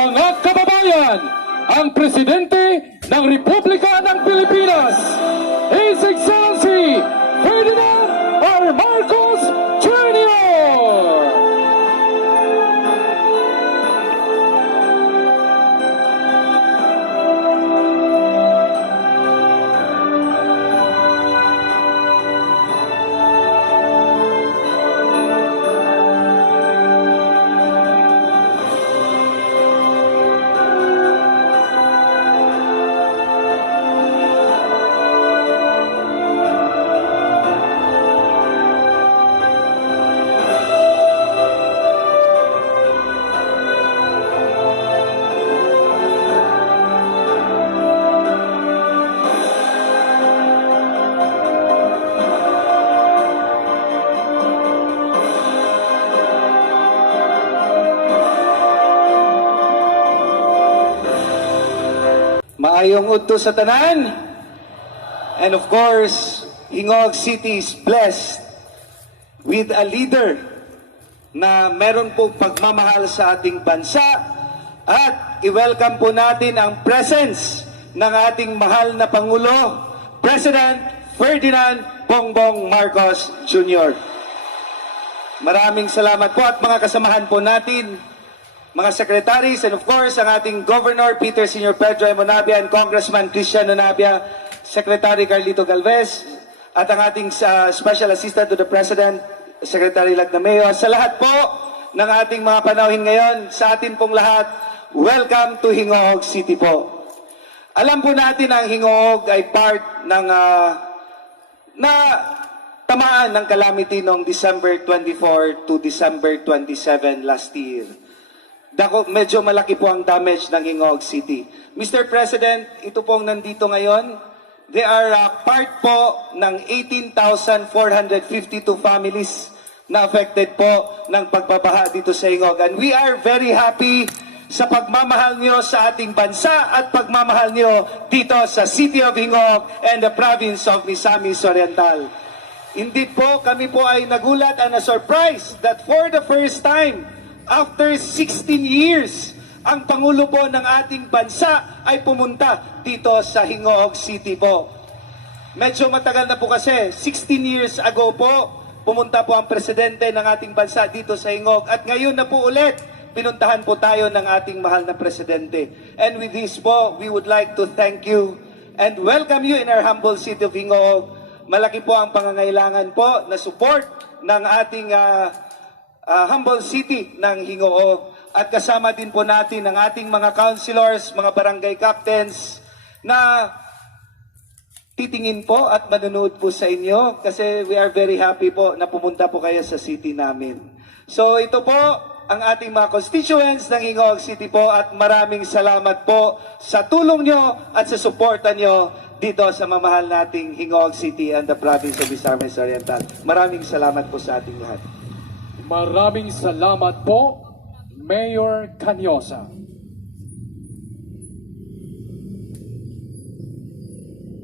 Mga kababayan, ang Presidente ng Republika ng Pilipinas, His Excellency Ferdinand R. Marcos Jr. Maayong udto sa tanan. And of course, Hingog City is blessed with a leader na meron pong pagmamahal sa ating bansa, at i-welcome po natin ang presence ng ating mahal na Pangulo, President Ferdinand Bongbong Marcos Jr. Maraming salamat po, at mga kasamahan po natin, mga secretaries, and of course, ang ating Governor Peter Sr. Pedro M. Onabia and Congressman Christian Onabia, Secretary Carlito Galvez, at ang ating Special Assistant to the President, Secretary Lagnameo. Sa lahat po ng ating mga panauhin ngayon, sa atin pong lahat, welcome to Hingog City po. Alam po natin ang Hingog ay part ng na tamaan ng calamity noong December 24 to December 27 last year. Medyo malaki po ang damage ng Hingog City. Mr. President, ito pong nandito ngayon, they are part po ng 18,452 families na affected po ng pagbabaha dito sa Hingog. And we are very happy sa pagmamahal niyo sa ating bansa at pagmamahal niyo dito sa City of Hingog and the province of Misamis Oriental. Indeed po, kami po ay nagulat and na-surprise that for the first time, after 16 years, ang Pangulo po ng ating bansa ay pumunta dito sa Hingog City po. Medyo matagal na po kasi, 16 years ago po, pumunta po ang Presidente ng ating bansa dito sa Hingog. At ngayon na po ulit, pinuntahan po tayo ng ating mahal na Presidente. And with this po, we would like to thank you and welcome you in our humble city of Hingog. Malaki po ang pangangailangan po na support ng ating humble city ng Hingog, at kasama din po natin ang ating mga councilors, mga barangay captains na titingin po at manonood po sa inyo, kasi we are very happy po na pumunta po kayo sa city namin. So ito po ang ating mga constituents ng Hingog City po, at maraming salamat po sa tulong nyo at sa suporta nyo dito sa mamahal nating Hingog City and the province of Misamis Oriental. Maraming salamat po sa ating lahat. Maraming salamat po, Mayor Canyosa.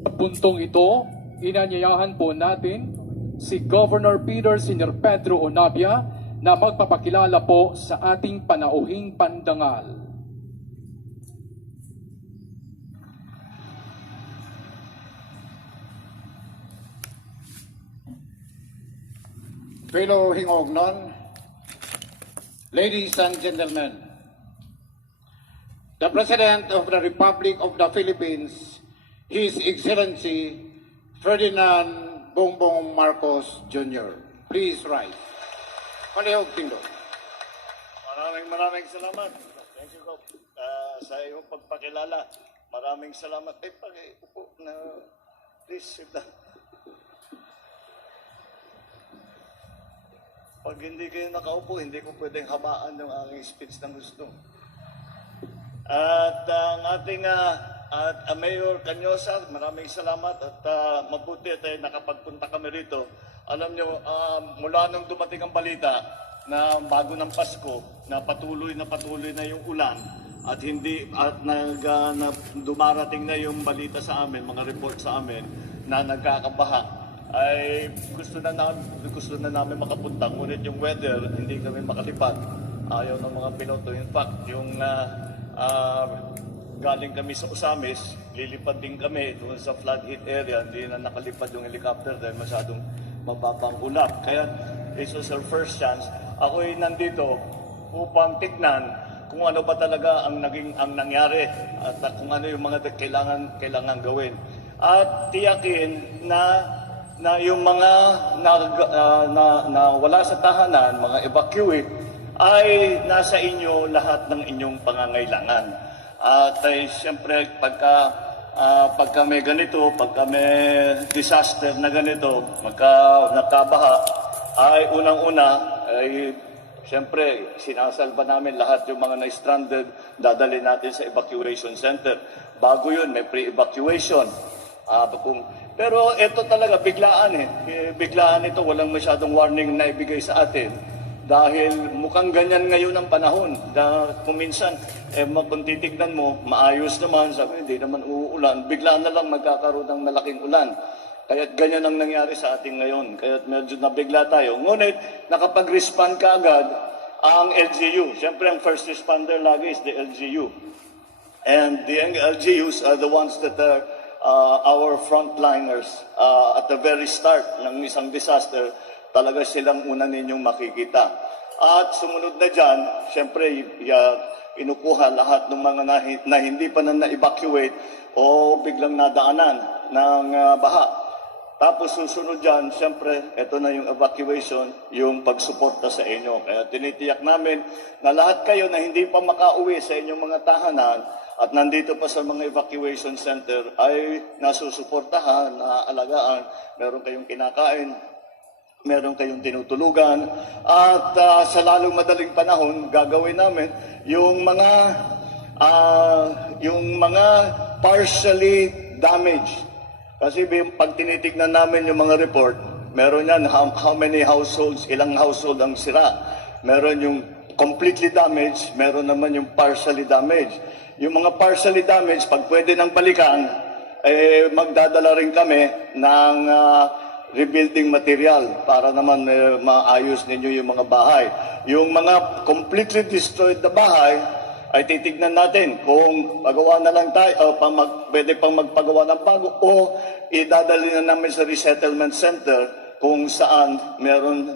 Sa puntong ito, inanyayahan po natin si Governor Peter Sr. Pedro Onabia na magpapakilala po sa ating panauhing pandangal. Fellow Hingognon, ladies and gentlemen, the President of the Republic of the Philippines, His Excellency Ferdinand Bongbong Marcos Jr. Please rise. Palihog Tindo. Maraming salamat. Thank you, Kop, sa iyong pagpakilala. Maraming salamat. Pag-upo na, please sit down. Pag hindi kayo nakaupo, hindi ko pwedeng habaan yung aking speech ng gusto. At ang ating Mayor Canyosa, maraming salamat, at mabuti at nakapagpunta kami rito. Alam nyo, mula nung dumating ang balita na bago ng Pasko, na patuloy na yung ulan, at dumarating na yung balita sa amin, mga report sa amin, na nagkakabaha, ay gusto na namin makapunta, ngunit yung weather, hindi kami makalipad. Ayaw ng mga piloto. In fact, yung galing kami sa Usamis, lilipad din kami doon sa flood hit area. Hindi na nakalipad yung helicopter dahil masyadong mababang ulap. Kaya this was our first chance. Ako'y nandito upang tignan kung ano ba talaga ang nangyari at kung ano yung mga kailangan gawin. At tiyakin na yung mga na wala sa tahanan, mga evacuee, ay nasa inyo lahat ng inyong pangangailangan. At siyempre pagka may ganito, pagka may disaster na ganito, nagkabaha, ay unang-una ay siyempre sinasalba namin lahat yung mga na-stranded, dadali natin sa evacuation center. Bago yun, may pre-evacuation. Pero ito talaga, biglaan biglaan ito, walang masyadong warning na ibigay sa atin. Dahil mukhang ganyan ngayon ang panahon. Kung minsan, kung titignan mo, maayos naman, sabi, hindi naman uulan. Bigla na lang magkakaroon ng malaking ulan. Kaya't ganyan ang nangyari sa atin ngayon. Kaya't medyo nabigla tayo. Ngunit, nakapag-respond ka agad ang LGU. Siyempre, ang first responder lagi is the LGU. And the LGUs are the ones that are our frontliners. At the very start ng isang disaster, talaga silang una ninyong makikita. At sumunod na dyan, siyempre, inukuha lahat ng mga na hindi pa na-evacuate o biglang nadaanan ng baha. Tapos susunod dyan, siyempre, ito na yung evacuation, yung pagsuporta sa inyo. Kaya tinitiyak namin na lahat kayo na hindi pa makauwi sa inyong mga tahanan at nandito pa sa mga evacuation center ay nasusuportahan, naaalagaan, meron kayong kinakain, meron kayong tinutulugan, at sa lalong madaling panahon, gagawin namin yung mga partially damaged. Kasi pag tinitignan namin yung mga report, meron yan how many households, ilang household ang sira. Meron yung completely damaged, meron naman yung partially damaged. Yung mga partially damaged, pag pwede nang balikan, magdadala rin kami ng rebuilding material para naman maayos ninyo yung mga bahay. Yung mga completely destroyed na bahay, ay titignan natin kung pagawa na lang tayo, pwede pang magpagawa ng bago o idadali na namin sa resettlement center kung saan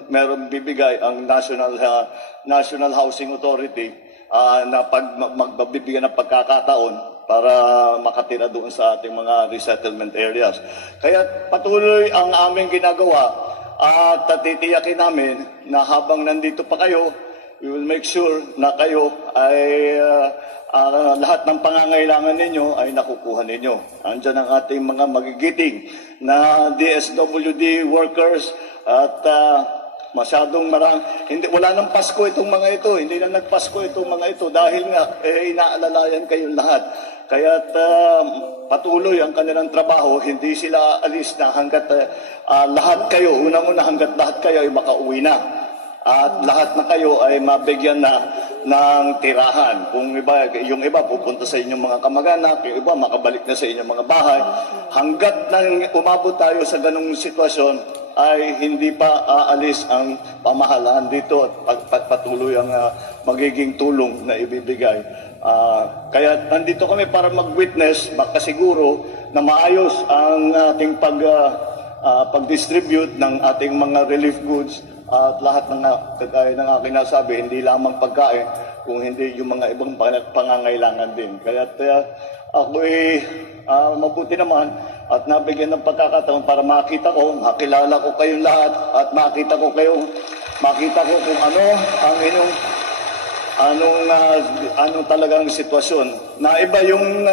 meron bibigay ang National Housing Authority na magbibigyan ng pagkakataon para makatira doon sa ating mga resettlement areas. Kaya patuloy ang aming ginagawa at titiyakin namin na habang nandito pa kayo, we will make sure na kayo ay lahat ng pangangailangan ninyo ay nakukuha ninyo. Andiyan ang ating mga magigiting na DSWD workers at masyadong wala nang Pasko itong mga ito. Hindi na nagpasko itong mga ito dahil nga inaalalayan kayong lahat. Kaya't patuloy ang kanilang trabaho, hindi sila alis na hanggat lahat kayo, unang-una hanggat lahat kayo ay makauwi na. At lahat na kayo ay mabigyan na ng tirahan. Kung yung iba pupunta sa inyong mga kamag-anak, yung iba makabalik na sa inyong mga bahay. Hanggat nang umabot tayo sa ganung sitwasyon, ay hindi pa aalis ang pamahalaan dito at patuloy ang magiging tulong na ibibigay. Kaya nandito kami para mag-witness, makasiguro na maayos ang ating pag-distribute ng ating mga relief goods at lahat ng kagaya ng aking nasabi, hindi lamang pagkain, kung hindi yung mga ibang pangangailangan din. Kaya ako'y mabuti naman at nabigyan ng pagkakataon para makita ko, makilala ko kayong lahat at makita ko kung ano ang inyong anong talagang sitwasyon. Naiba yung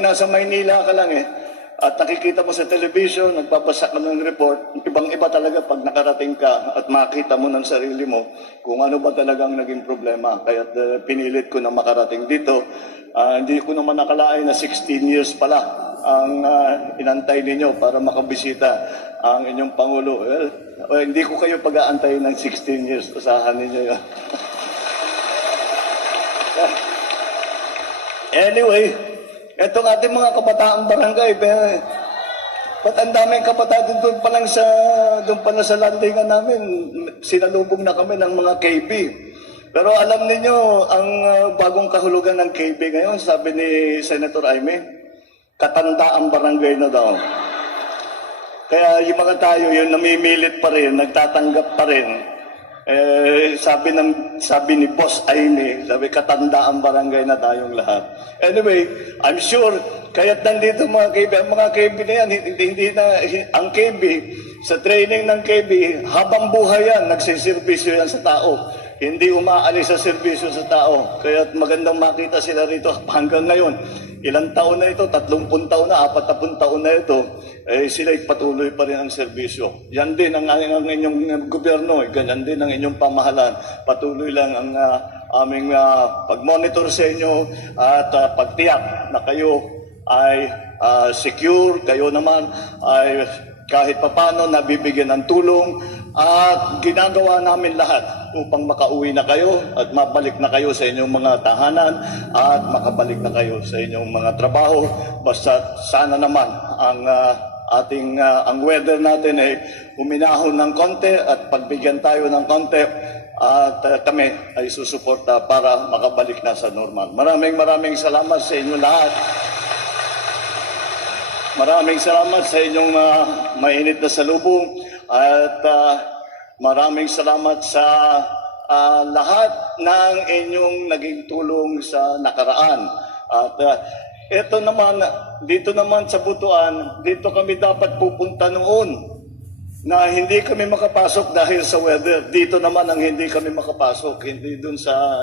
nasa Maynila ka lang at nakikita mo sa television, nagbabasa ka ng report, ibang-iba talaga pag nakarating ka at makita mo ng sarili mo kung ano ba talagang naging problema. Kaya pinilit ko na makarating dito. Hindi ko naman nakalain na 16 years pala ang inantay ninyo para makabisita ang inyong Pangulo. Well, hindi ko kayo pag-aantayin ng 16 years. Usahan ninyo yun. Anyway, etong ating mga kabataang barangay, ba't ang daming kabataan doon pa lang sa landingan namin, sinalubong na kami ng mga KB. Pero alam niyo ang bagong kahulugan ng KB ngayon, sabi ni Senator Aimee, katandaang barangay na daw. Kaya yung mga tayo, yung namimilit pa rin, nagtatanggap pa rin, sabi ni Boss Aimee, sabi katandaang barangay na tayong lahat. Anyway, I'm sure, kaya't nandito ang mga KB na yan, hindi na, ang KB, sa training ng KB, habang buhay yan, nagsiservisyo yan sa tao. Hindi umaalis sa serbisyo sa tao. Kaya magandang makita sila rito hanggang ngayon. Ilang taon na ito, 30 taon na, 40 taon na ito, sila'y patuloy pa rin ang serbisyo. Yan din ang inyong gobyerno, ganyan din ang inyong pamahalaan. Patuloy lang ang aming pag-monitor sa inyo at pagtiyak na kayo ay secure, kayo naman ay kahit papano nabibigyan ng tulong at ginagawa namin lahat upang makauwi na kayo at mabalik na kayo sa inyong mga tahanan at makabalik na kayo sa inyong mga trabaho. Basta sana naman ang ang weather natin ay huminahon ng konti at pagbigyan tayo ng konti at kami ay susuporta para makabalik na sa normal. Maraming salamat sa inyo lahat. Maraming salamat sa inyong mainit na salubong at maraming salamat sa lahat ng inyong naging tulong sa nakaraan. At ito naman, dito naman sa Butuan, dito kami dapat pupunta noon na hindi kami makapasok dahil sa weather. Dito naman ang hindi kami makapasok, hindi dun sa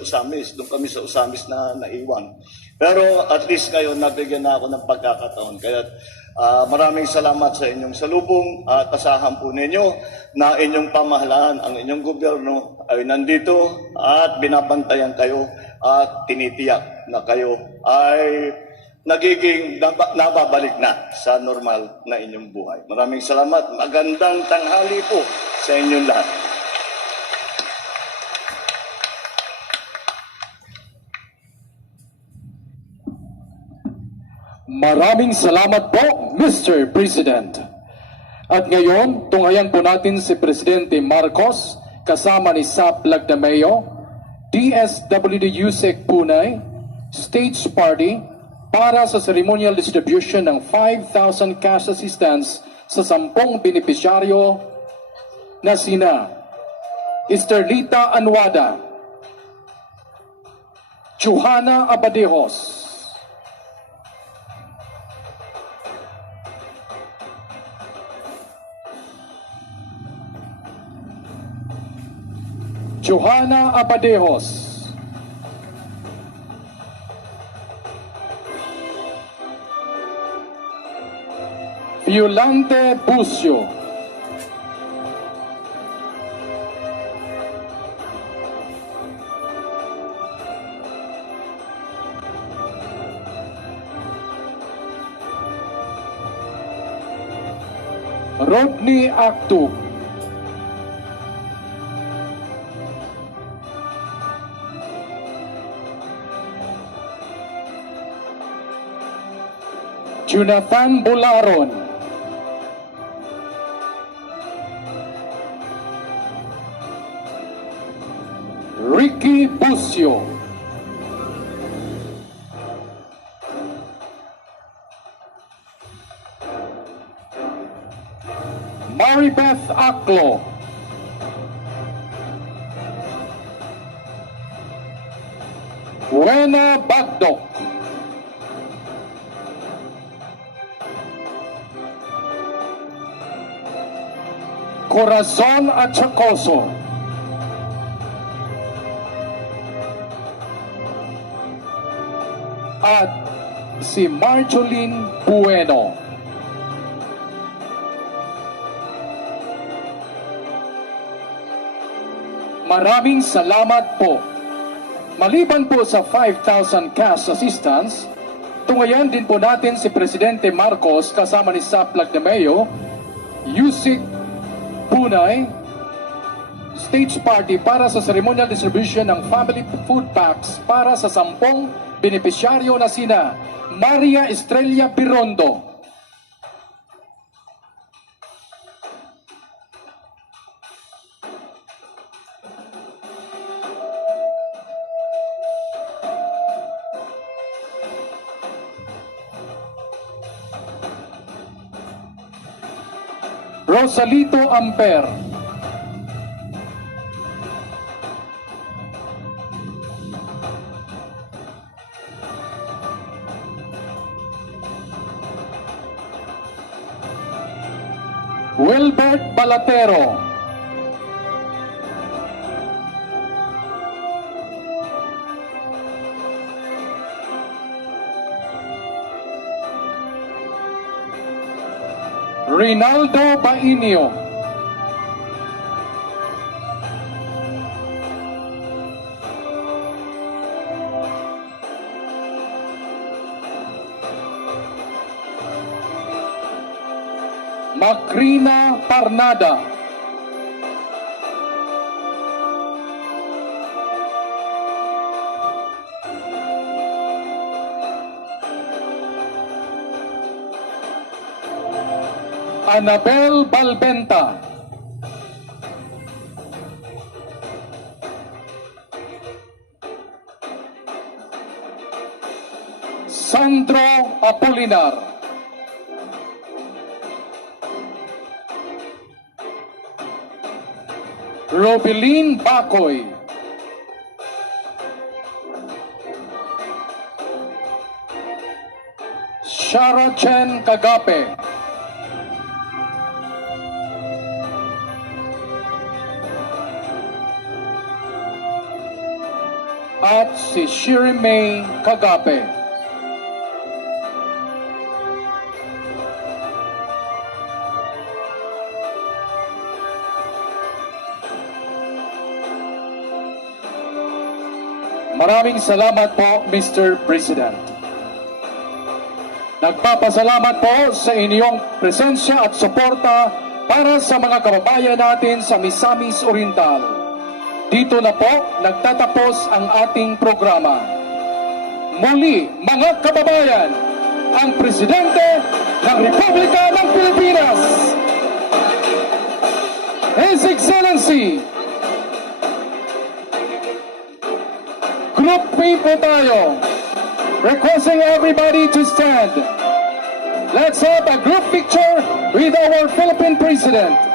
Usamis. Doon kami sa Usamis na naiwan. Pero at least ngayon nabigyan na ako ng pagkakataon. Kaya maraming salamat sa inyong salubong at asahan po ninyo na inyong pamahalaan, ang inyong gobyerno ay nandito at binabantayan kayo at tinitiyak na kayo ay nagiging nababalik na sa normal na inyong buhay. Maraming salamat. Magandang tanghali po sa inyong lahat. Maraming salamat po, Mr. President. At ngayon, tunghayan po natin si Presidente Marcos kasama ni Sap Lagdameo, DSWD Yusek Punay, Stage Party para sa ceremonial distribution ng 5,000 cash assistance sa 10 benepisyaryo na sina Esterlita Anwada, Johanna Abadejos, Johanna Abadejos, Violante Bucio, Rodney Actub, Jonathan Bularon, Ricky Bucio, Maribeth Aclo, Wena Bagdok, Corazon Achacoso, at si Marjoline Bueno. Maraming salamat po. Maliban po sa 5,000 cash assistance, tungayan din po natin si Presidente Marcos kasama ni Sap Lagdameo, Yusek Punay, Stage Party para sa ceremonial distribution ng family food packs para sa 10 benepisyaryo na sina Maria Estrella Pirondo, Rosalito Amper. Wilbert Balatero. Rinaldo Bainio. Macrina Parnada. Annabel Balbenta. Sandro Apolinar. Robeline Bacoy. Shara Chen Kagape. At si Shiri May Kagape. Maraming salamat po, Mr. President. Nagpapasalamat po sa inyong presensya at suporta para sa mga kababayan natin sa Misamis Oriental. Dito na po nagtatapos ang ating programa. Muli, mga kababayan, ang Presidente ng Republika ng Pilipinas, His Excellency, Group P po tayo. Requesting everybody to stand. Let's have a group picture with our Philippine President.